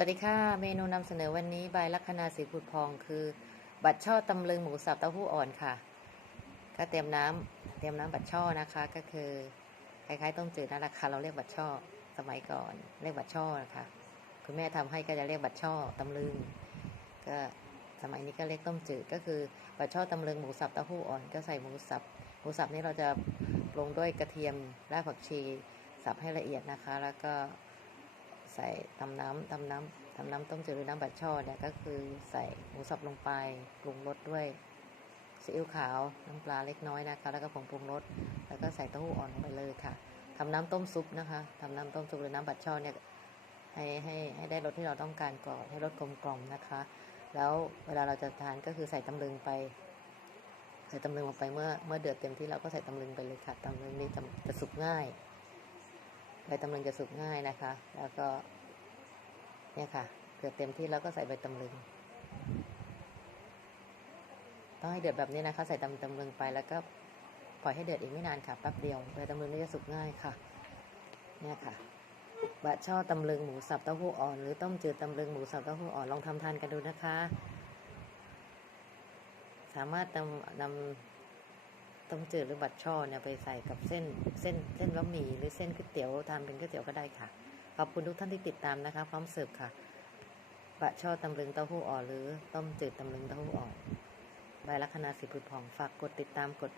วัสดีค่ะ เมนูนำเสนอวันนี้ใบลัคนาสีผุดพองคือ บัตรช่อตำลึงหมูสับเต้าหู้อ่อนค่ะ ก็เตรียมน้ำเตรียมน้ำบัตรช่อนะคะ ก็คือคล้ายๆต้มจืดนั่นแหละค่ะเราเรียกบัตรช่อสมัยก่อน เรียกบัตรช่อนะคะ คุณแม่ทำให้ก็จะเรียกบัตรช่อตำลึงก็สมัยนี้ก็เรียกต้มจืดก็คือบัตรช่อตำลึงหมูสับเต้าหู้อ่อน ก็ใส่หมูสับหมูสับนี่เราจะปรุงด้วยกระเทียมรากผักชีสับให้ละเอียดนะคะ แล้วก็ ใส่ตำน้ำตำน้ำตำน้ำต้มจืดหรือน้ำบัดช่อเนี่ยก็คือใส่หมูสับลงไปปรุงรสด้วยซีอิ๊วขาวน้ำปลาเล็กน้อยนะคะ แล้วก็ผงปรุงรสแล้วก็ใส่เต้าหู้อ่อนลงไปเลยค่ะทำน้ำต้มซุปนะคะทำน้ำต้มซุปหรือน้ำบัดช่อเนี่ยให้ให้ให้ได้รสที่เราต้องการก่อนให้รสกลมกล่อมนะคะ แล้วเวลาเราจะทานก็คือใส่ตำลึงไป ใส่ตำลึงลงไปเมื่อเมื่อเดือดเต็มที่เราก็ใส่ตำลึงไปเลยค่ะตำลึงนี้จะจะสุกง่าย ใบตำลึงจะสุกง่ายนะคะ แล้วก็ เนี่ยค่ะเดือดเต็มที่แล้วก็ใส่ใบตำลึงต้องให้เดือดแบบนี้นะคะ ใส่ตำตำลึงไปแล้วก็ปล่อยให้เดือดอีกไม่นานค่ะแป๊บเดียวใบตำลึงนี่จะสุกง่ายค่ะ เนี่ยค่ะบะช่อตำลึงหมูสับเต้าหู้อ่อน หรือต้มจืดตำลึงหมูสับเต้าหู้อ่อนลองทำทานกันดูนะคะ สามารถนำนำ ต้มจืดหรือบัตรช่อเนี่ยไปใส่กับเส้นเส้นเส้นบะหมี่หรือเส้นก๋วยเตี๋ยวทำเป็นก๋วยเตี๋ยวก็ได้ค่ะ ขอบคุณทุกท่านที่ติดตามนะคะ พร้อมเสิร์ฟค่ะบะช่อตำลึงเต้าหู้อ่อนหรือต้มจืดตำลึงเต้าหู้อ่อนใบลัคนาสีผุดผ่องฝากกดติดตามกด